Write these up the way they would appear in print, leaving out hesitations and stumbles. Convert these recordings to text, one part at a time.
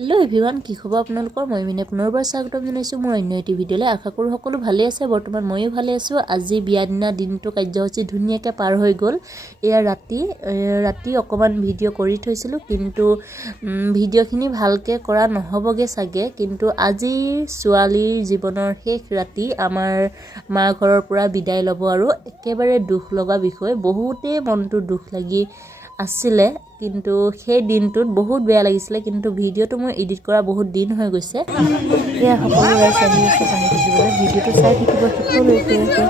Hello everyone কি খবৰ আপোনালোকৰ মই মিনে পুনৰবাৰ স্বাগতম জনাইছোঁ মোৰ অন্য এটি ভিডিঅ'লৈ আশা কৰোঁ সকলো ভালে আছে বৰ্তমান ময়ো ভালে আছোঁ আজি বিয়া দিনা দিনটো কাৰ্যসূচী ধুনীয়াকৈ পাৰ হৈ গ'ল এয়া ৰাতি অকমান ভিডিঅ' কৰি থৈছিলোঁ কিন্তু ভিডিঅ'খিনি ভালকৈ কৰা নহ'বগে চাগে কিন্তু আজি ছোৱালীৰ জীৱনৰ শেষ ৰাতি আমাৰ মা ঘৰৰ পৰা বিদায় ল'ব আৰু একেবাৰে দুখ লগা বিষয় বহুতেই মনটো দুখ লাগি আছিলে কিন্তু সেই দিনটোত বহুত বেয়া লাগিছিলে কিন্তু ভিডিঅ'টো মই এডিট কৰা বহুত দিন হৈ গৈছে এয়া সকলো ৰাইজ আহি আছে পানী তুলিবলৈ ভিডিঅ'টো চাই থাকিব সকলোকে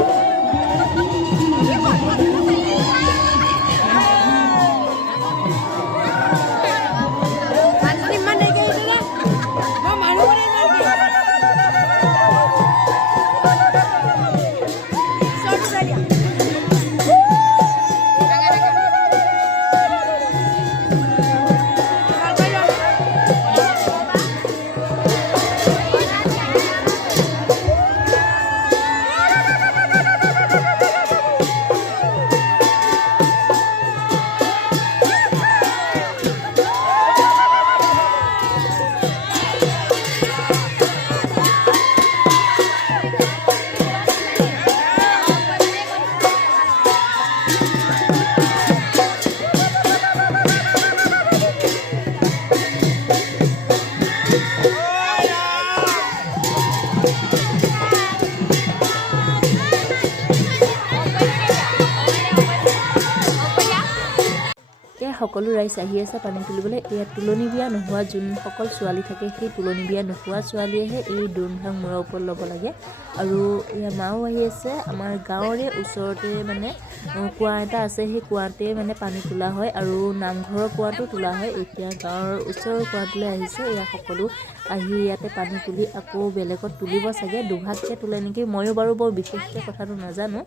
সকলো ৰাইজ আহি আছে পানী তুলিবলৈ এয়া তুলনি বিয়া নোহোৱা যোনসকল ছোৱালী থাকে সেই তুলনি বিয়া নোহোৱা ছোৱালীয়েহে এই দোনভাং মূৰৰ ওপৰত ল'ব লাগে আৰু এয়া মাও আহি আছে আমাৰ গাঁৱৰে ওচৰতে মানে কুঁৱা এটা আছে সেই কুঁৱাতে মানে পানী তোলা হয় আৰু নামঘৰৰ কুঁৱাটো তোলা হয় এতিয়া গাঁৱৰ ওচৰৰ কুঁৱাটোলৈ আহিছে এয়া সকলো আহি ইয়াতে পানী তুলি আকৌ বেলেগত তুলিব চাগে দুভাগকৈ তোলে নেকি ময়ো বাৰু বৰ বিশেষকৈ কথাটো নাজানো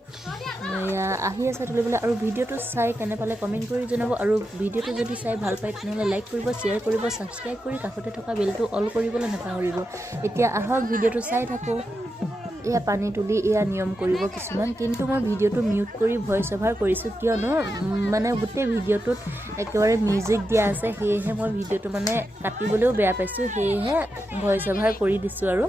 এয়া আহি আছে তুলিবলৈ আৰু ভিডিঅ'টো চাই কেনে পালে কমেণ্ট কৰি জনাব আৰু ভিডিঅ'টো যদি চাই ভাল পায় তেনেহ'লে লাইক কৰিব শ্বেয়াৰ কৰিব ছাবস্ক্ৰাইব কৰি কাষতে থকা বেলটো অল কৰিবলৈ নাপাহৰিব এতিয়া আহক ভিডিঅ'টো চাই থাকোঁ এয়া পানী তুলি এয়া নিয়ম কৰিব কিছুমান কিন্তু মই ভিডিঅ'টো মিউট কৰি ভইচ অভাৰ কৰিছোঁ কিয়নো মানে গোটেই ভিডিঅ'টোত একেবাৰে মিউজিক দিয়া আছে সেয়েহে মই ভিডিঅ'টো মানে কাটিবলৈও বেয়া পাইছোঁ সেয়েহে ভইচ অভাৰ কৰি দিছোঁ আৰু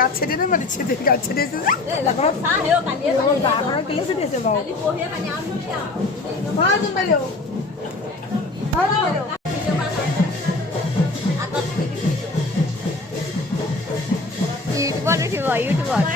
গাত ছেদে নে মাটি ছেদে গাত ছেদেছে যে বাঘৰ কেলে ছেদেছে বাৰু ভাল জমাইও ভাল জমাইও ইউটিউবত উঠিব ইউটিউবত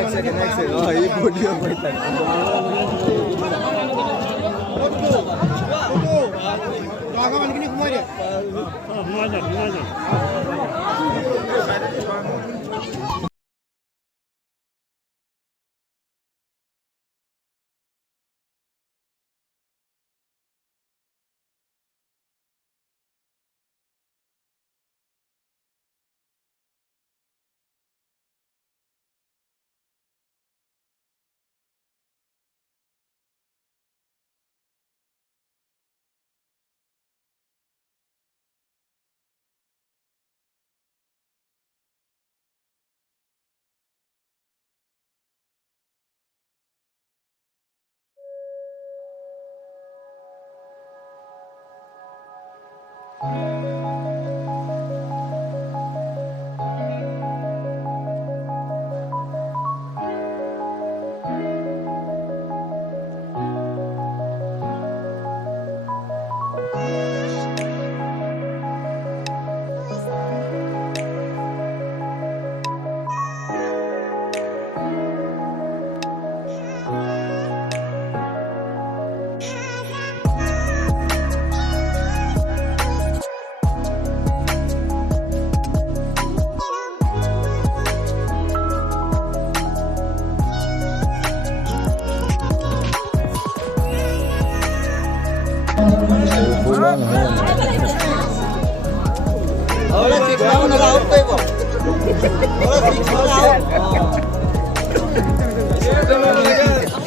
এক সেকেন্ড এই ভিডিও কইতা আগা মানকিনি ঘুমাই দে ঘুমাই যা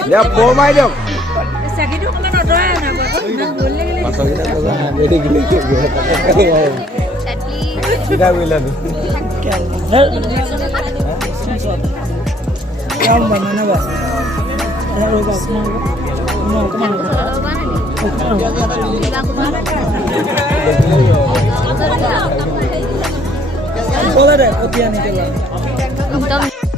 Ya, bomai dong. Sakit kok kan ada ya, boleh gini. Pasal kita tuh jadi gini gitu. Kita bilang. Yang mana bas? Yang bas. Mau kemana? Boleh deh, kopian itu lah.